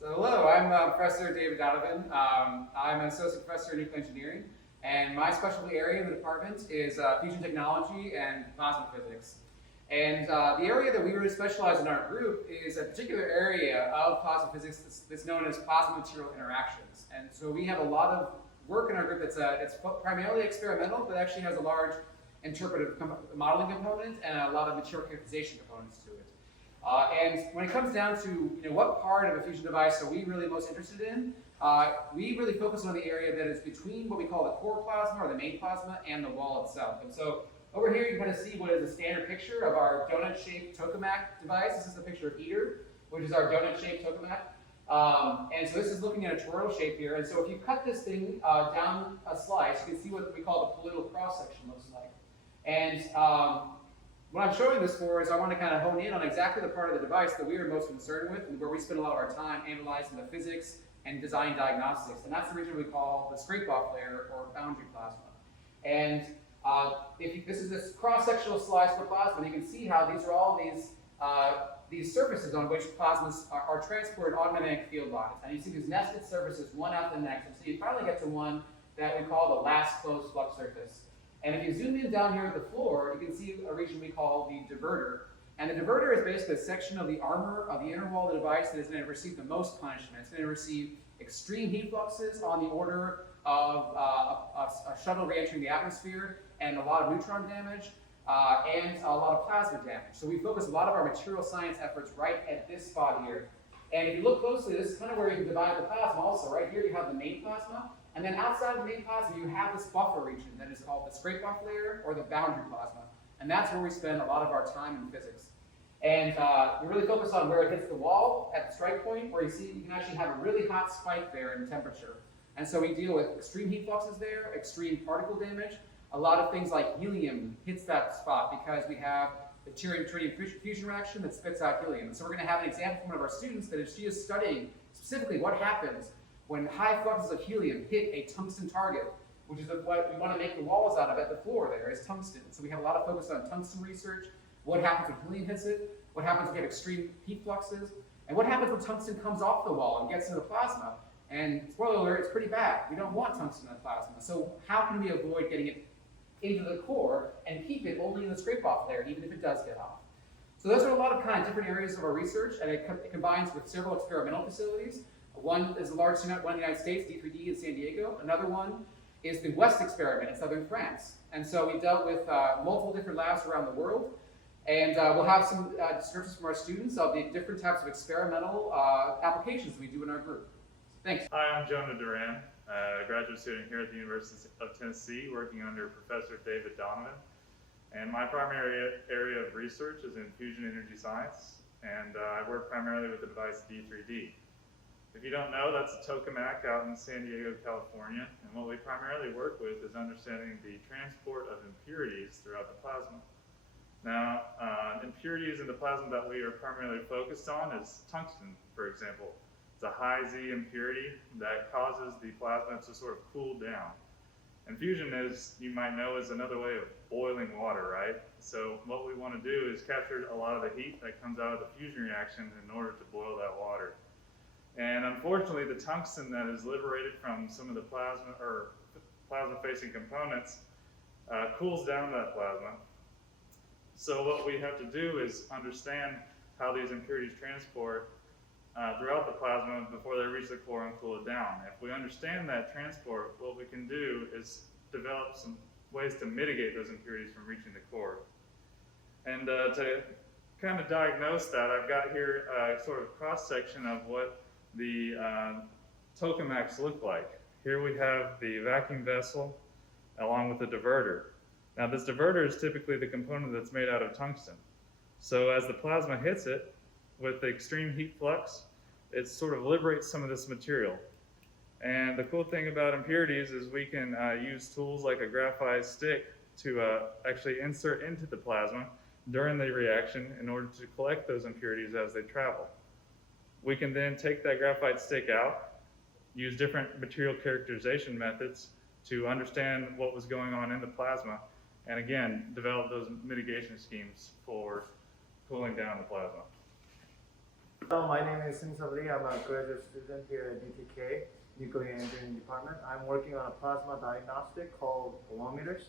So hello, I'm Professor David Donovan. I'm an associate professor in nuclear engineering, and my specialty area in the department is fusion technology and plasma physics. And the area that we really specialize in our group is a particular area of plasma physics that's known as plasma material interactions. And so we have a lot of work in our group that's it's primarily experimental, but actually has a large interpretive modeling component and a lot of material characterization components to it. And when it comes down to what part of a fusion device are we really most interested in, we really focus on the area that is between what we call the core plasma or the main plasma and the wall itself. And so over here you can kind of see what is a standard picture of our donut-shaped tokamak device. This is a picture of ITER, which is our donut-shaped tokamak. And so this is looking at a toroidal shape here. And so if you cut this thing down a slice, you can see what we call the polyidal cross-section looks like. And what I'm showing this for is I want to kind of hone in on exactly the part of the device that we are most concerned with and where we spend a lot of our time analyzing the physics and design diagnostics. And that's the region we call the scrape-off layer or boundary plasma. And this is this cross-sectional slice of the plasma. You can see how these are all these surfaces on which plasmas are transported on magnetic field lines. And you see these nested surfaces one after the next. And so you finally get to one that we call the last closed flux surface. And if you zoom in down here at the floor, you can see a region we call the diverter. And the diverter is basically a section of the armor of the inner wall of the device that is going to receive the most punishment. It's going to receive extreme heat fluxes on the order of a shuttle re-entering the atmosphere and a lot of neutron damage and a lot of plasma damage. So we focus a lot of our material science efforts right at this spot here. And if you look closely, this is kind of where you can divide the plasma also. Right here you have the main plasma. And then outside of the main plasma, you have this buffer region that is called the scrape-off layer or the boundary plasma. And that's where we spend a lot of our time in physics. And we really focus on where it hits the wall at the strike point, where you can actually have a really hot spike there in temperature. And so we deal with extreme heat fluxes there, extreme particle damage. A lot of things like helium hits that spot because we have the deuterium fusion reaction that spits out helium. And so we're going to have an example from one of our students that if she is studying specifically what happens when high fluxes of helium hit a tungsten target, which is what we want to make the walls out of at the floor there, is tungsten. So we have a lot of focus on tungsten research, what happens when helium hits it, what happens when we have extreme heat fluxes, and what happens when tungsten comes off the wall and gets into the plasma. And spoiler alert, it's pretty bad. We don't want tungsten in the plasma. So how can we avoid getting it into the core and keep it only in the scrape-off layer, even if it does get off? So those are a lot of kind of different areas of our research, and it combines with several experimental facilities. One is a large one in the United States, D3D in San Diego. Another one is the West experiment in southern France. And so we dealt with multiple different labs around the world. And we'll have some descriptions from our students of the different types of experimental applications we do in our group. Thanks. Hi, I'm Jonah Duran, a graduate student here at the University of Tennessee, working under Professor David Donovan. And my primary area of research is in fusion energy science, and I work primarily with the device D3D. If you don't know, that's a tokamak out in San Diego, California, and what we primarily work with is understanding the transport of impurities throughout the plasma. Now, impurities in the plasma that we are primarily focused on is tungsten, for example. It's a high Z impurity that causes the plasma to sort of cool down. And fusion, as you might know, is another way of boiling water, right? So what we want to do is capture a lot of the heat that comes out of the fusion reaction in order to boil that water. And unfortunately, the tungsten that is liberated from some of the plasma-facing components cools down that plasma. So what we have to do is understand how these impurities transport throughout the plasma before they reach the core and cool it down. If we understand that transport, what we can do is develop some ways to mitigate those impurities from reaching the core. And to kind of diagnose that, I've got here a sort of cross-section of what the tokamaks look like. Here we have the vacuum vessel along with the diverter. Now this diverter is typically the component that's made out of tungsten. So as the plasma hits it with the extreme heat flux, it sort of liberates some of this material. And the cool thing about impurities is we can use tools like a graphite stick to actually insert into the plasma during the reaction in order to collect those impurities as they travel. We can then take that graphite stick out, use different material characterization methods to understand what was going on in the plasma, and again, develop those mitigation schemes for cooling down the plasma. Hello, my name is Simsab Lee. I'm a graduate student here at UTK, Nuclear Engineering Department. I'm working on a plasma diagnostic called bolometers.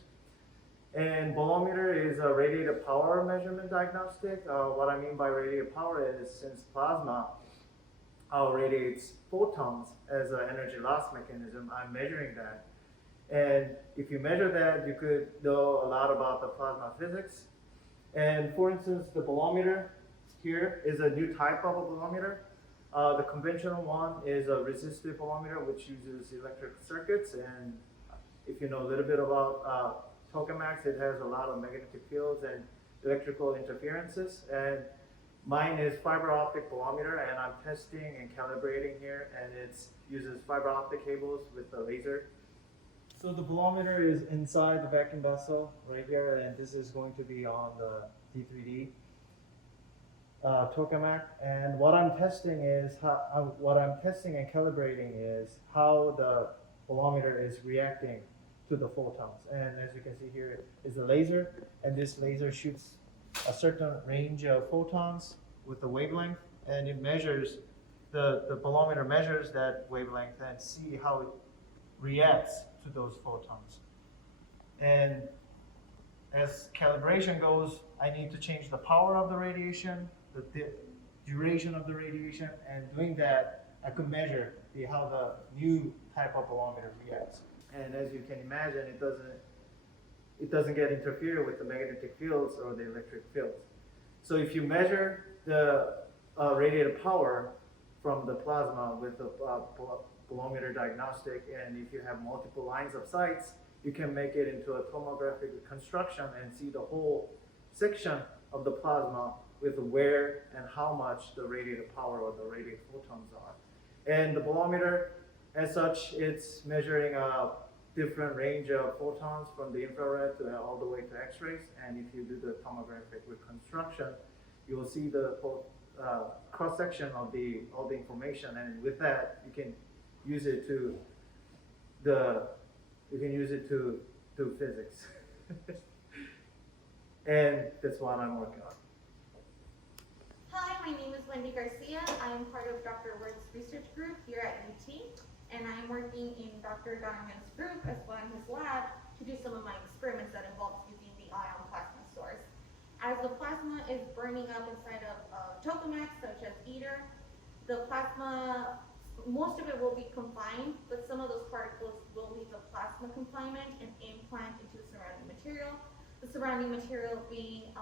And bolometer is a radiated power measurement diagnostic. What I mean by radiated power is since plasma radiates photons as an energy loss mechanism, I'm measuring that. And if you measure that, you could know a lot about the plasma physics. And for instance, the bolometer here is a new type of a bolometer. The conventional one is a resistive bolometer, which uses electric circuits. And if you know a little bit about tokamaks, it has a lot of magnetic fields and electrical interferences. And mine is fiber optic bolometer, and I'm testing and calibrating here, and it uses fiber optic cables with a laser. So the bolometer is inside the vacuum vessel right here, and this is going to be on the D3D tokamak. And what I'm testing is what I'm testing and calibrating is how the bolometer is reacting to the photons. And as you can see here is a laser, and this laser shoots a certain range of photons with the wavelength, and it measures the bolometer measures that wavelength and see how it reacts to those photons. And as calibration goes, I need to change the power of the radiation, the duration of the radiation, and doing that, I could measure how the new type of bolometer reacts. And as you can imagine, it doesn't get interfered with the magnetic fields or the electric fields. So if you measure the radiated power from the plasma with the bolometer diagnostic, and if you have multiple lines of sights, you can make it into a tomographic reconstruction and see the whole section of the plasma with where and how much the radiated power or the radiated photons are. And the bolometer, as such, it's measuring a different range of photons from the infrared to all the way to X-rays. And if you do the tomographic reconstruction, you will see the cross-section of all the information, and with that, you can use it to do physics. And that's what I'm working on. Hi, my name is Wendy Garcia. I'm part of Dr. Ward's research group here at UT, and I'm working in Dr. Donovan's group as well in his lab to do some of my experiments that involve using the ion plasma source. As the plasma is burning up inside of tokamaks such as ITER, the plasma, most of it will be confined, but some of those particles will leave the plasma confinement and implant into the surrounding material. The surrounding material being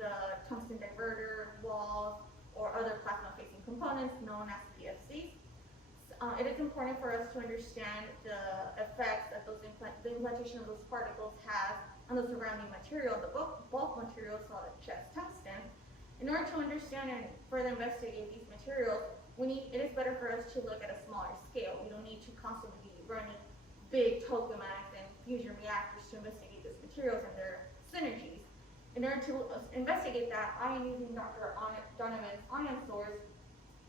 the tungsten diverter, walls, or other plasma-facing components known as PFCs. It is important for us to understand the effects that the implantation of those particles has on the surrounding material, the bulk materials such as tungsten. In order to understand and further investigate these materials, it is better for us to look at a smaller scale. We don't need to constantly be running big tokamaks and fusion reactors to investigate these materials and their synergies. In order to investigate that, I am using Dr. Donovan's ion source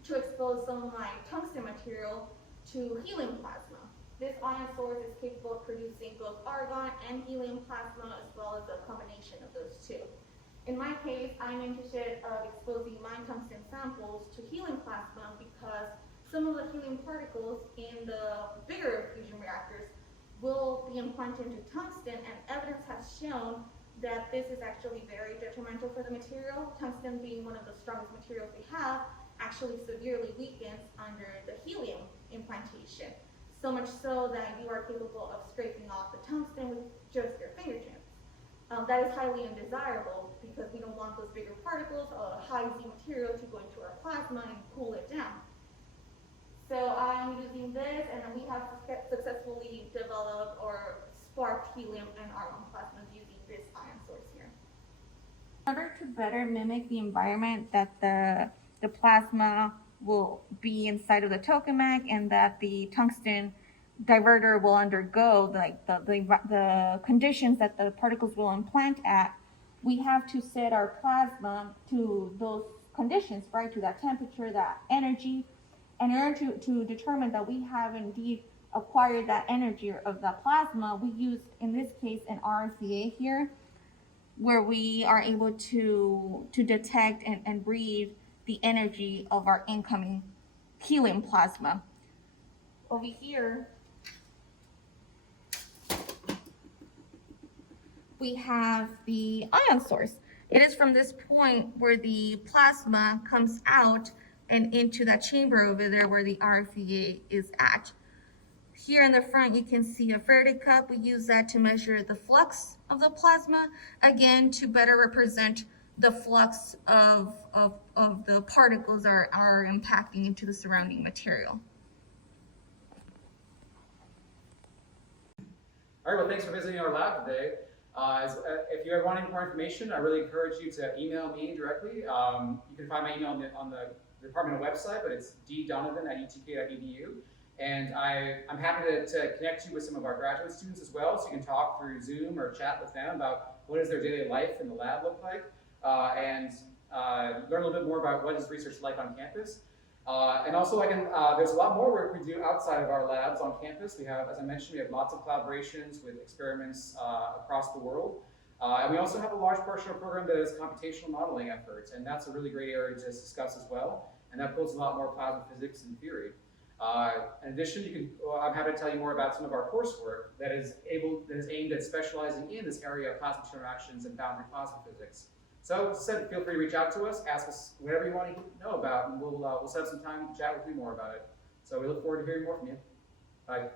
to expose some of my tungsten material to helium plasma. This ion source is capable of producing both argon and helium plasma, as well as a combination of those two. In my case, I'm interested in exposing my tungsten samples to helium plasma because some of the helium particles in the bigger fusion reactors will be implanted into tungsten, and evidence has shown that this is actually very detrimental for the material. Tungsten, being one of the strongest materials we have, actually severely weakens under the helium implantation. So much so that you are capable of scraping off the tungsten with just your fingertips. That is highly undesirable because we don't want those bigger particles of high Z material to go into our plasma and cool it down. So I'm using this, and we have successfully developed or sparked helium and argon plasmas using this ion source here. In order to better mimic the environment that the plasma will be inside of the tokamak and that the tungsten diverter will undergo, like the conditions that the particles will implant at, we have to set our plasma to those conditions, right, to that temperature, that energy. And in order to determine that we have indeed acquired that energy of the plasma, we used, in this case, an RCA here, where we are able to detect and read the energy of our incoming helium plasma. Over here, we have the ion source. It is from this point where the plasma comes out and into that chamber over there where the RFEA is at. Here in the front, you can see a Faraday cup. We use that to measure the flux of the plasma, again, to better represent the flux of the particles are impacting into the surrounding material. All right, well, thanks for visiting our lab today. If you ever want any more information, I really encourage you to email me directly. You can find my email on the department website, but it's ddonovan@utk.edu. And I'm happy to connect you with some of our graduate students as well, so you can talk through Zoom or chat with them about what does their daily life in the lab look like, and learn a little bit more about what is research like on campus. And also there's a lot more work we do outside of our labs on campus. We have, as I mentioned, we have lots of collaborations with experiments across the world. And we also have a large portion of our program that is computational modeling efforts, and that's a really great area to discuss as well. And that pulls a lot more plasma physics and theory. In addition, I'm happy to tell you more about some of our coursework that is aimed at specializing in this area of plasma interactions and boundary plasma physics. So, as I said, feel free to reach out to us, ask us whatever you want to know about, and we'll set up some time to chat with you more about it. So we look forward to hearing more from you. Bye.